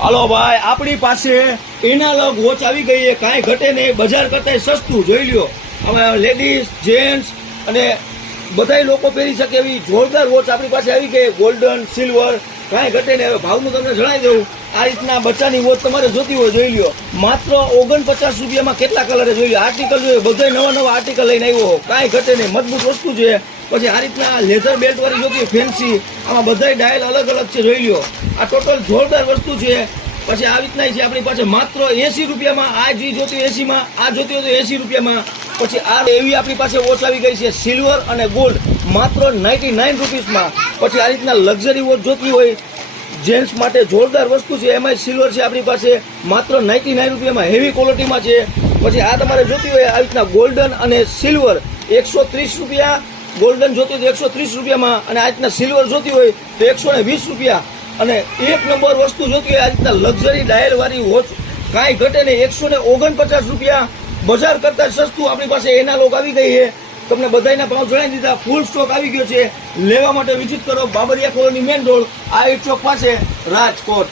હાલો ભાઈ, આપણી પાસે એનાલોગ વોચ આવી ગઈ છે, કાંઈ ઘટે નહીં, બજાર કરતા સસ્તું. જોઈ લ્યો, હવે લેડીઝ, જેન્ટ્સ અને બધા લોકો પહેરી શકે એવી જોરદાર વોચ આપણી પાસે આવી ગઈ. ગોલ્ડન, સિલ્વર, કાંઈ ઘટે નહીં. હવે ભાવનું તમને જણાવી દઉં. આ રીતના બચ્ચાની વોચ તમારે જોતી હોય, જોઈ લ્યો, માત્ર 49 રૂપિયામાં કેટલા કલર જોઈ લ્યો. આર્ટિકલ જોઈએ, બધા નવા આર્ટિકલ લઈને આવ્યો, કાંઈ ઘટે નહીં, મજબૂત વસ્તુ છે. પછી આ રીતના લેધર બેલ્ટ વાળી જોતી હોય, ફેન્સી, આમાં બધા ડાયલ અલગ અલગ છે, જોઈ લ્યો. આ ટોટલ જોરદાર વસ્તુ છે. પછી આ રીતના છે આપણી પાસે માત્ર 80 રૂપિયામાં. આ જે જોતી હોય 80માં, આ જોતી હોય તો 80 રૂપિયામાં. પછી આ એવી આપણી પાસે વોચ આવી ગઈ છે સિલ્વર અને ગોલ્ડ, માત્ર 99 રૂપીસમાં. પછી આ રીતના લક્ઝરી વોચ જોતી હોય જેન્ટ્સ માટે જોરદાર વસ્તુ છે, એમાં સિલ્વર છે આપણી પાસે માત્ર 99 રૂપિયામાં, હેવી ક્વોલિટીમાં છે. પછી આ તમારે જોતી હોય આ રીતના ગોલ્ડન અને સિલ્વર 130 રૂપિયા. ગોલ્ડન જોતી હોય તો 130 રૂપિયામાં, અને આ રીતના સિલ્વર જોતી હોય તો 120 રૂપિયા. અને એક નંબર વસ્તુ જોતી હોય આ રીતના લક્ઝરી ડાયલ વાળી વોચ, કાંઈ ઘટે નહીં, 149 રૂપિયા. બજાર કરતા સસ્તું આપણી પાસે એનાલોગ આવી ગઈ છે. તમને બધાના ભાવ જણાવી દીધા. ફૂલ સ્ટોક આવી ગયો છે. લેવા માટે વિઝિટ કરો બાબરિયા કોલોની મેન રોડ, આ ચોક પાસે, રાજકોટ.